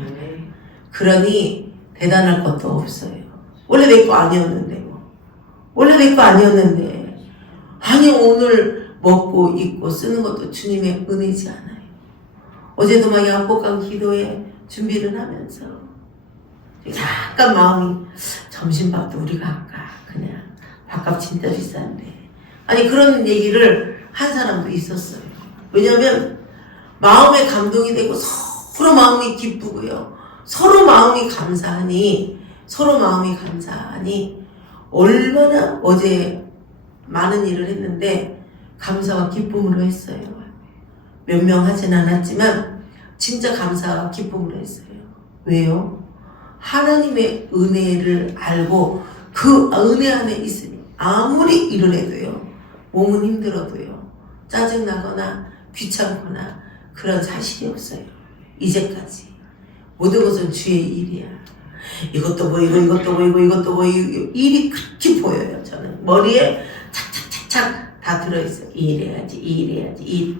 그러니 대단할 것도 없어요. 원래 내 거 아니었는데 원래 내 거 아니었는데 아니 오늘 먹고 입고 쓰는 것도 주님의 은혜지 않아요. 어제도 막 양복강 기도에 준비를 하면서 잠깐 마음이 점심밥도 우리가 할까 그냥 밥값 진짜 비싼데 아니 그런 얘기를 한 사람도 있었어요. 왜냐하면 마음에 감동이 되고 서로 마음이 기쁘고요. 서로 마음이 감사하니 얼마나 어제 많은 일을 했는데 감사와 기쁨으로 했어요. 몇 명 하진 않았지만 진짜 감사와 기쁨으로 했어요. 왜요? 하나님의 은혜를 알고 그 은혜 안에 있으니 아무리 일을 해도요. 몸은 힘들어도요. 짜증나거나 귀찮거나 그런 사실이 없어요. 이제까지. 모든 것은 주의 일이야. 이것도 보이고 이것도 보이고 이것도 보이고 일이 그렇게 보여요. 저는 머리에 착착착착 다 들어있어요. 이 일해야지 이 일해야지 이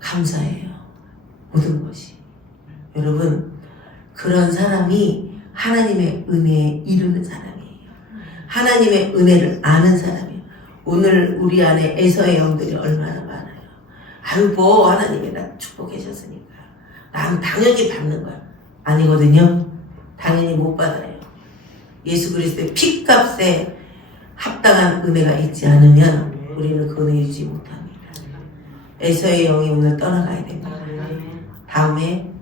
감사해요. 모든 것이. 여러분 그런 사람이 하나님의 은혜에 이르는 사람이에요. 하나님의 은혜를 아는 사람이에요. 오늘 우리 안에 에서의 영들이 얼마나 많아요. 아유 하나님이 나 축복해 주셨으니까 난 당연히 받는 거야. 아니거든요. 당연히 못 받아요. 예수 그리스도의 피값에 합당한 은혜가 있지 않으면 우리는 그 은혜 유지 못합니다. 에서의 영이 오늘 떠나가야 됩니다. 다음에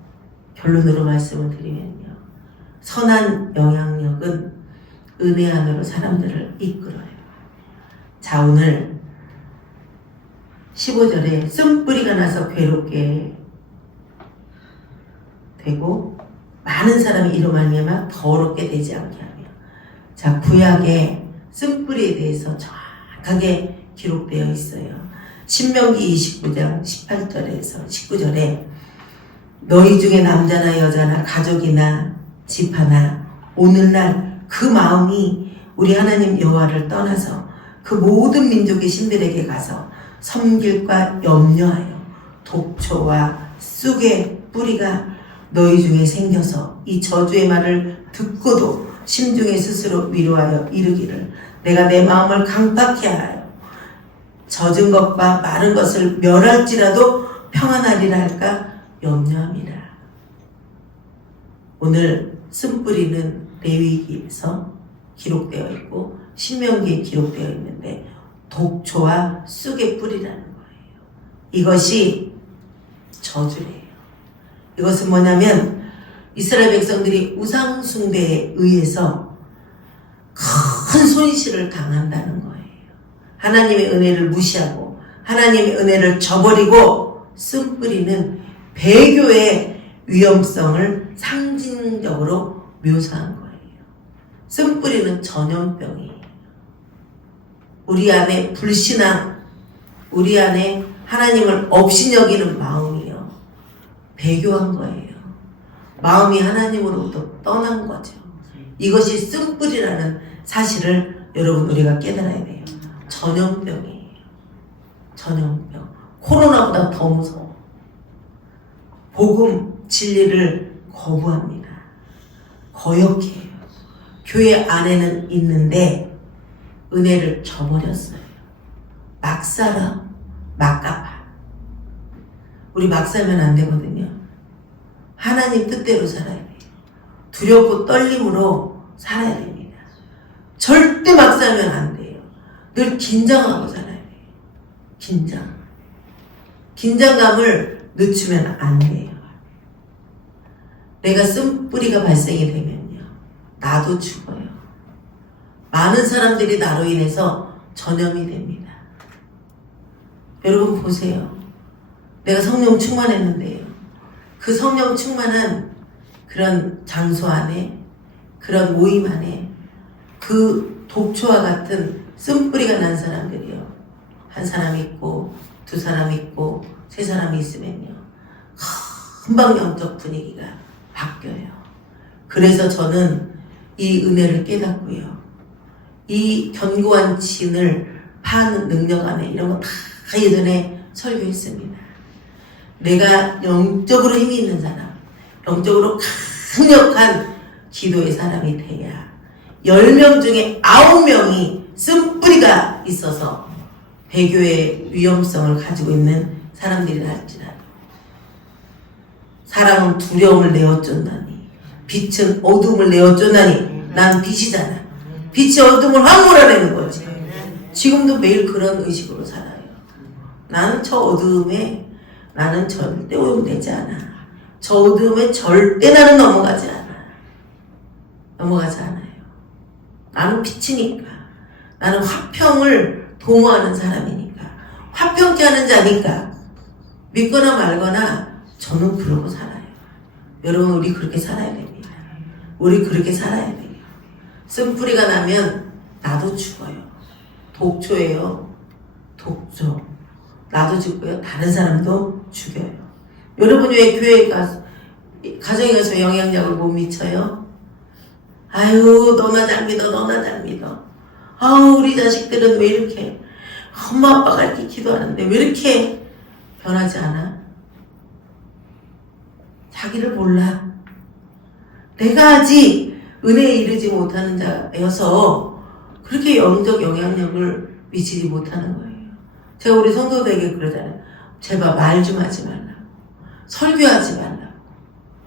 결론으로 말씀을 드리면요. 선한 영향력은 은혜 안으로 사람들을 이끌어요. 자, 오늘 15절에 쓴뿌리가 나서 괴롭게 되고 많은 사람이 이로 말미암아 더럽게 되지 않게 하며. 자, 구약의 쓴뿌리에 대해서 정확하게 기록되어 있어요. 신명기 29장 18절에서 19절에 너희 중에 남자나 여자나 가족이나 지파나 오늘날 그 마음이 우리 하나님 여호와를 떠나서 그 모든 민족의 신들에게 가서 섬길까 염려하여 독초와 쑥의 뿌리가 너희 중에 생겨서 이 저주의 말을 듣고도 심중에 스스로 위로하여 이르기를 내가 내 마음을 강팍케 하여 젖은 것과 마른 것을 멸할지라도 평안하리라 할까 염려함이라. 오늘 쓴뿌리는 레위기에서 기록되어 있고 신명기에 기록되어 있는데 독초와 쑥의 뿌리라는 거예요. 이것이 저주래요. 이것은 뭐냐면 이스라엘 백성들이 우상 숭배에 의해서 큰 손실을 당한다는 거예요. 하나님의 은혜를 무시하고 하나님의 은혜를 저버리고 쓴뿌리는 배교의 위험성을 상징적으로 묘사한 거예요. 쓴뿌리는 전염병이에요. 우리 안에 불신앙, 우리 안에 하나님을 없이 여기는 마음이요. 배교한 거예요. 마음이 하나님으로부터 떠난 거죠. 이것이 쓴뿌리라는 사실을 여러분 우리가 깨달아야 돼요. 전염병이에요. 전염병. 코로나보다 더 무서워. 복음, 진리를 거부합니다. 거역해요. 교회 안에는 있는데 은혜를 저버렸어요. 막 살아, 막 갚아. 우리 막 살면 안 되거든요. 하나님 뜻대로 살아야 돼요. 두렵고 떨림으로 살아야 됩니다. 절대 막 살면 안 돼요. 늘 긴장하고 살아야 돼요. 긴장. 긴장감을 늦추면 안 돼요. 내가 쓴뿌리가 발생이 되면요. 나도 죽어요. 많은 사람들이 나로 인해서 전염이 됩니다. 여러분 보세요. 내가 성령 충만했는데요. 그 성령 충만한 그런 장소 안에, 그런 모임 안에 그 독초와 같은 쓴뿌리가 난 사람들이요. 한 사람 있고, 두 사람 있고, 세 사람이 있으면요. 금방 영적 분위기가 바뀌어요. 그래서 저는 이 은혜를 깨닫고요. 이 견고한 진을 파는 능력 안에 이런 거 다 예전에 설교했습니다. 내가 영적으로 힘이 있는 사람, 영적으로 강력한 기도의 사람이 돼야 10명 중에 9명이 쓴뿌리가 있어서 배교의 위험성을 가지고 있는 사람들이라 할지라도 사랑은 두려움을 내어쫓나니 빛은 어둠을 내어쫓나니 난 빛이잖아. 빛이 어둠을 확 몰아내는 거지. 지금도 매일 그런 의식으로 살아요. 나는 저 어둠에 나는 절대 오염되지 않아. 저 어둠에 절대 나는 넘어가지 않아. 넘어가지 않아요. 나는 빛이니까. 나는 화평을 도모하는 사람이니까. 화평케 하는 자니까. 믿거나 말거나 저는 그러고 살아요. 여러분 우리 그렇게 살아야 됩니다. 우리 그렇게 살아야 돼요. 쓴뿌리가 나면 나도 죽어요. 독초예요. 독초. 나도 죽고요. 다른 사람도 죽여요. 여러분 왜 교회에 가서 가정에 가서 영향력을 못 미쳐요? 아유 너나 잘 믿어 너나 잘 믿어. 아우 우리 자식들은 왜 이렇게 엄마 아빠가 이렇게 기도하는데 왜 이렇게 변하지 않아? 자기를 몰라. 내가 아직 은혜에 이르지 못하는 자여서 그렇게 영적 영향력을 미치지 못하는 거예요. 제가 우리 성도들에게 그러잖아요. 제발 말 좀 하지 말라고. 설교하지 말라고.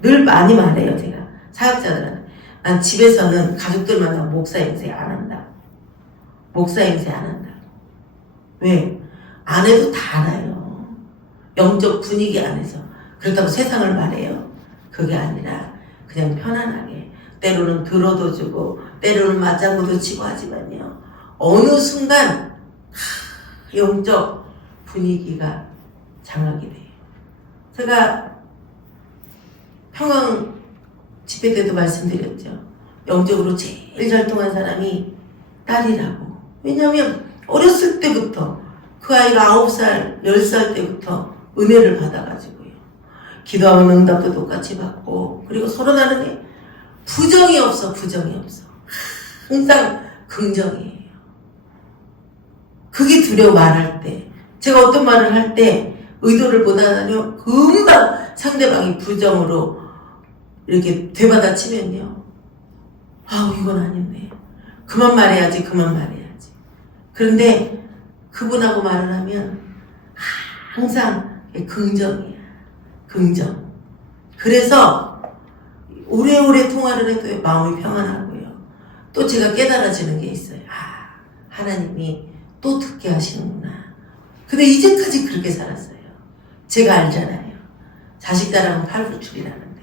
늘 많이 말해요. 제가 사역자들한테. 난 집에서는 가족들 만나면 목사 행세 안 한다. 목사 행세 안 한다. 왜? 안 해도 다 알아요. 영적 분위기 안에서. 그렇다고 세상을 말해요. 그게 아니라 그냥 편안하게 때로는 들어도 주고 때로는 맞장구도 치고 하지만요. 어느 순간 영적 분위기가 장악이 돼요. 제가 평강 집회 때도 말씀드렸죠. 영적으로 제일 절통한 사람이 딸이라고. 왜냐하면 어렸을 때부터 그 아이가 9살, 10살 때부터 은혜를 받아가지고요. 기도하면 응답도 똑같이 받고, 그리고 서로 다르게 부정이 없어, 부정이 없어. 항상 긍정이에요. 그게 두려워 말할 때, 제가 어떤 말을 할 때 의도를 못하다니 금방 상대방이 부정으로 이렇게 되받아치면요. 아우, 이건 아닌데. 그만 말해야지, 그만 말해야지. 그런데 그분하고 말을 하면 항상 긍정이야. 긍정. 그래서 오래오래 통화를 해도 마음이 평안하고요. 또 제가 깨달아지는 게 있어요. 아, 하나님이 또 듣게 하시는구나. 근데 이제까지 그렇게 살았어요. 제가 알잖아요. 자식 자랑은 팔불출이라는데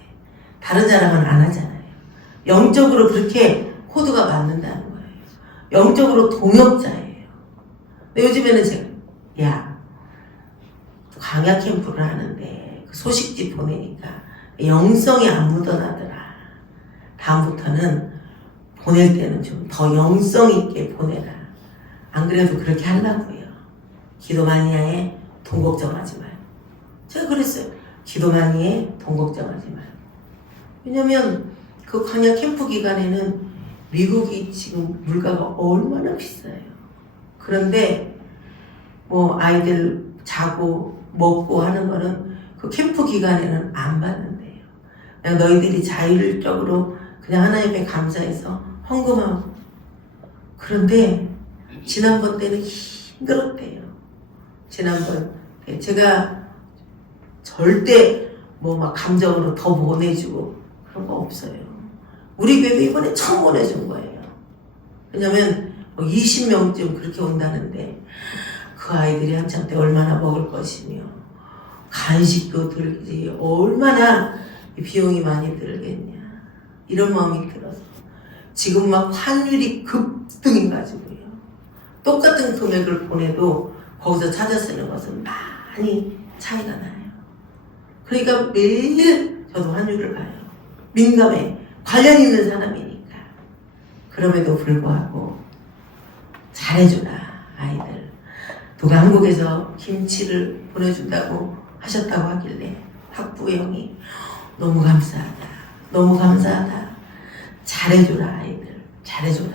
다른 자랑은 안 하잖아요. 영적으로 그렇게 코드가 맞는다는 거예요. 영적으로 동역자예요. 근데 요즘에는 제가 광야 캠프를 하는데 그 소식지 보내니까 영성이 안 묻어나더라. 다음부터는 보낼 때는 좀 더 영성 있게 보내라. 안 그래도 그렇게 하려고요. 기도마니아에 돈 걱정하지 마요. 제가 그랬어요. 기도마니아에 돈 걱정하지 마요. 왜냐면 그 광야 캠프 기간에는 미국이 지금 물가가 얼마나 비싸요. 그런데 뭐 아이들 자고 먹고 하는 거는 그 캠프 기간에는 안 받는데요. 그냥 너희들이 자율적으로 그냥 하나님께 감사해서 헌금하고. 그런데 지난번 때는 힘들었대요. 지난번 제가 절대 뭐 막 감정으로 더 보내주고 그런 거 없어요. 우리 교회도 이번에 처음 보내준 거예요. 왜냐면 20명쯤 그렇게 온다는데 그 아이들이 한참 때 얼마나 먹을 것이며 간식도 들지 얼마나 비용이 많이 들겠냐 이런 마음이 들어서 지금 막 환율이 급등해가지고요. 똑같은 금액을 보내도 거기서 찾아 쓰는 것은 많이 차이가 나요. 그러니까 매일 저도 환율을 봐요. 민감해. 관련 있는 사람이니까. 그럼에도 불구하고 잘해주라 아이들. 누가 한국에서 김치를 보내준다고 하셨다고 하길래 학부의 형이 너무 감사하다. 너무 감사하다. 잘해줘라 아이들. 잘해줘라.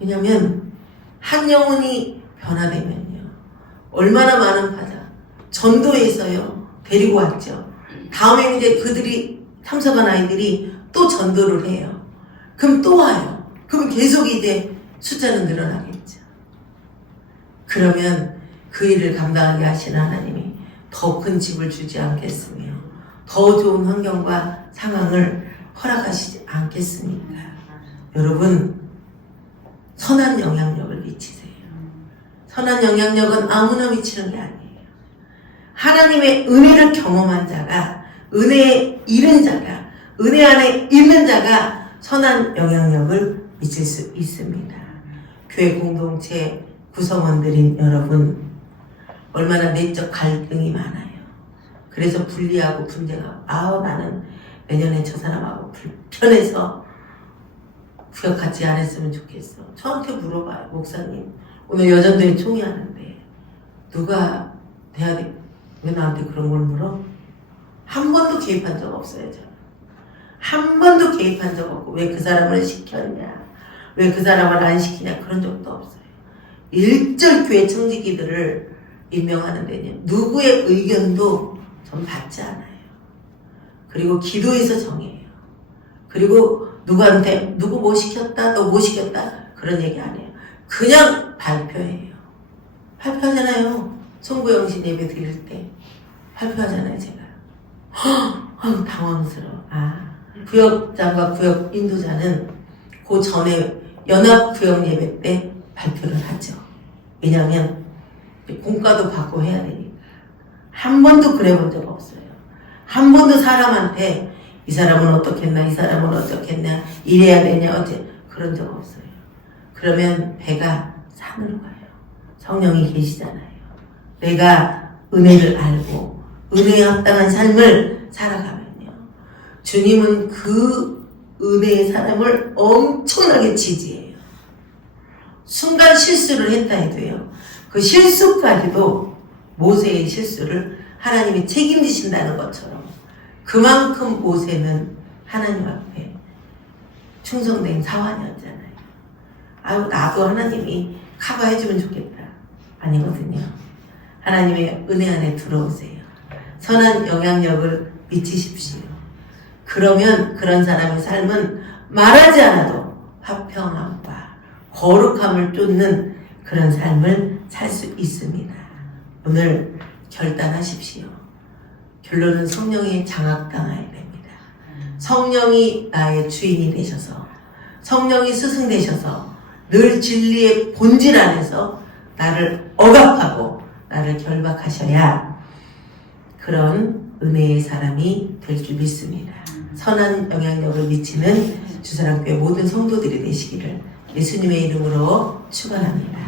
왜냐면 한 영혼이 변화되면요. 얼마나 많은 바다. 전도에서요. 데리고 왔죠. 다음에 이제 그들이 참석한 아이들이 또 전도를 해요. 그럼 또 와요. 그럼 계속 이제 숫자는 늘어나겠죠. 그러면 그 일을 감당하게 하시는 하나님이 더 큰 집을 주지 않겠으며 더 좋은 환경과 상황을 허락하시지 않겠습니까? 여러분 선한 영향력을 미치세요. 선한 영향력은 아무나 미치는 게 아니에요. 하나님의 은혜를 경험한 자가, 은혜에 이른 자가, 은혜 안에 있는 자가 선한 영향력을 미칠 수 있습니다. 교회 공동체 구성원들인 여러분, 얼마나 내적 갈등이 많아요. 그래서 분리하고 분쟁하고, 나는 내년에 저 사람하고 불편해서 구역하지 않았으면 좋겠어. 저한테 물어봐요. 목사님, 오늘 여전도회 총회하는데 누가 돼야 돼? 왜 나한테 그런 걸 물어? 한 번도 개입한 적 없어요. 저는. 한 번도 개입한 적 없고 왜 그 사람을 시켰냐, 왜 그 사람을 안 시키냐 그런 적도 없어요. 일절 교회 청지기들을 임명하는 데는 누구의 의견도 전 받지 않아요. 그리고 기도에서 정해요. 그리고 누구한테 누구 뭐 시켰다 너 뭐 시켰다 그런 얘기 안 해요. 그냥 발표해요. 발표하잖아요. 송구영신 예배 드릴 때 발표하잖아요. 제가 아유 당황스러워. 구역장과 구역 인도자는 그 전에 연합구역 예배 때 발표를 하죠. 왜냐하면 공과도 받고 해야 되니까. 한 번도 그래 본 적 없어요. 한 번도 사람한테 이 사람은 어떻겠나, 이 사람은 어떻겠냐, 이래야 되냐, 어째 그런 적 없어요. 그러면 배가 산으로 가요. 성령이 계시잖아요. 내가 은혜를 알고 은혜에 합당한 삶을 살아가면요. 주님은 그 은혜의 사람을 엄청나게 지지해요. 순간 실수를 했다 해도요. 그 실수까지도 모세의 실수를 하나님이 책임지신다는 것처럼 그만큼 모세는 하나님 앞에 충성된 사환이었잖아요. 아유, 나도 하나님이 커버해주면 좋겠다. 아니거든요. 하나님의 은혜 안에 들어오세요. 선한 영향력을 미치십시오. 그러면 그런 사람의 삶은 말하지 않아도 화평함과 거룩함을 쫓는 그런 삶을 살 수 있습니다. 오늘 결단하십시오. 결론은 성령에 장악당해야 됩니다. 성령이 나의 주인이 되셔서 성령이 스승 되셔서 늘 진리의 본질 안에서 나를 억압하고 나를 결박하셔야 그런 은혜의 사람이 될 줄 믿습니다. 선한 영향력을 미치는 주사랑교회 모든 성도들이 되시기를 예수님의 이름으로 축원합니다.